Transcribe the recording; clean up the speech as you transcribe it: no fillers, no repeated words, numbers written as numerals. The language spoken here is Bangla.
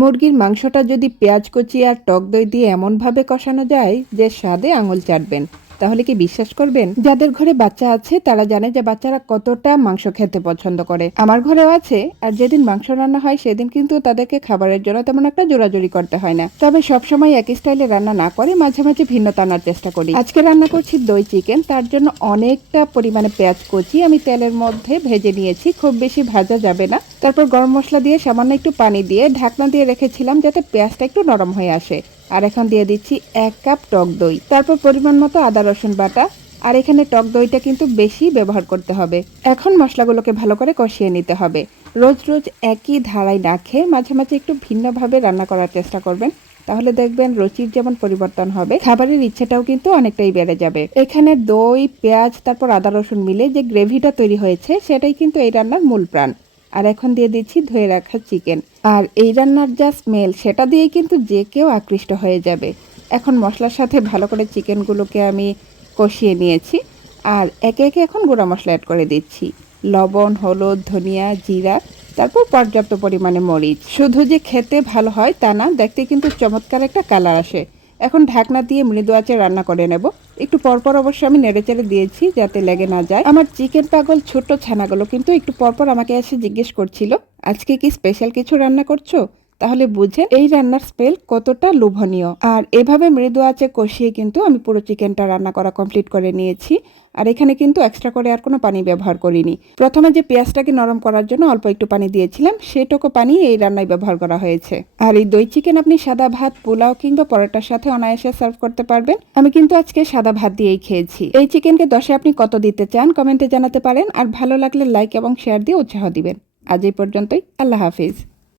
মুরগির মাংসটা যদি পেঁয়াজ কুচি আর টক দই দিয়ে এমনভাবে কষানো যায় যে স্বাদে আঙুল চাটবেন, তাহলে কি বিশ্বাস করবেন? যাদের ঘরে বাচ্চা আছে তারা জানে যে বাচ্চারা কতটা মাংস খেতে পছন্দ করে। আমার ঘরেও আছে। আর যেদিন মাংস রান্না হয় সেদিন কিন্তু তাদেরকে খাবারের জন্য তেমন একটা জোরাজুরি করতে হয় না। তবে সবসময় একই স্টাইলে রান্না না করে মাঝে মাঝে ভিন্নতা আনার চেষ্টা করি। আজকে রান্না করছি দই চিকেন। তার জন্য অনেকটা পরিমাণে পেঁয়াজ কুচি আমি তেলের মধ্যে ভেজে নিয়েছি, খুব বেশি ভাজা যাবে না। তারপর গরম মশলা দিয়ে সামান্য একটু পানি দিয়ে ঢাকনা দিয়ে রেখেছিলাম যাতে পেঁয়াজটা একটু নরম হয়ে আসে। আর এখন দিয়ে দিচ্ছি 1 কাপ টক দই, তারপর পরিমাণ মতো আদা রসুন বাটা। আর এখানে টক দইটা কিন্তু বেশি ব্যবহার করতে হবে। এখন মশলাগুলোকে ভালো করে কষিয়ে নিতে হবে। রোজ রোজ একই ধারায় না খেয়ে মাঝে মাঝে একটু ভিন্নভাবে রান্না করার চেষ্টা করবেন, তাহলে দেখবেন রুচির যেমন পরিবর্তন হবে, খাবারের ইচ্ছেটাও কিন্তু অনেকটাই বেড়ে যাবে। এখানে দই, পেঁয়াজ, তারপর আদা রসুন মিলে যে গ্রেভিটা তৈরি হয়েছে সেটাই কিন্তু এই রান্নার মূল প্রাণ। আর এখন দিয়ে দিচ্ছি ধুয়ে রাখা চিকেন। আর এই রান্নার যা স্মেল, সেটা দিয়েই কিন্তু যে কেউ আকৃষ্ট হয়ে যাবে। এখন মশলার সাথে ভালো করে চিকেনগুলোকে আমি কষিয়ে নিয়েছি। আর একে একে এখন গুঁড়া মশলা অ্যাড করে দিচ্ছি। লবণ, হলুদ, ধনিয়া, জিরা, তারপর পর্যাপ্ত পরিমাণে মরিচ। শুধু যে খেতে ভালো হয় তা না, দেখতে কিন্তু চমৎকার একটা কালার আসে। এখন ঢাকনা দিয়ে মৃদু আঁচে রান্না করে নেব। একটু পরপর অবশ্য আমি নেড়েচেড়ে দিয়েছি যাতে লেগে না যায়। আমার চিকেন পাগল ছোট্ট ছানাগুলো কিন্তু একটু পরপর আমাকে এসে জিজ্ঞেস করছিল, আজকে কি স্পেশাল কিছু রান্না করছো? তাহলে বুঝেন এই রান্নার স্মেল কতটা লোভনীয়। আর এভাবে মৃদু আঁচে কষিয়ে কিন্তু আমি পুরো চিকেনটা রান্না করা কমপ্লিট করে নিয়েছি। আর এখানে কিন্তু এক্সট্রা করে আর কোনো পানি ব্যবহার করিনি। প্রথমে যে পেঁয়াজটাকে নরম করার জন্য অল্প একটু পানি দিয়েছিলাম, সেটুকু পানি এই রান্নায় ব্যবহার করা হয়েছে। আর এই দই চিকেন আপনি সাদা ভাত, পোলাও কিংবা পরোটার সাথে অনায়াসে সার্ভ করতে পারবেন। আমি কিন্তু আজকে সাদা ভাত দিয়েই খেয়েছি। এই চিকেনকে 10-এ আপনি কত দিতে চান কমেন্টে জানাতে পারেন। আর ভালো লাগলে লাইক এবং শেয়ার দিয়ে উৎসাহ দিবেন। আজ এই পর্যন্তই। আল্লাহ হাফিজ।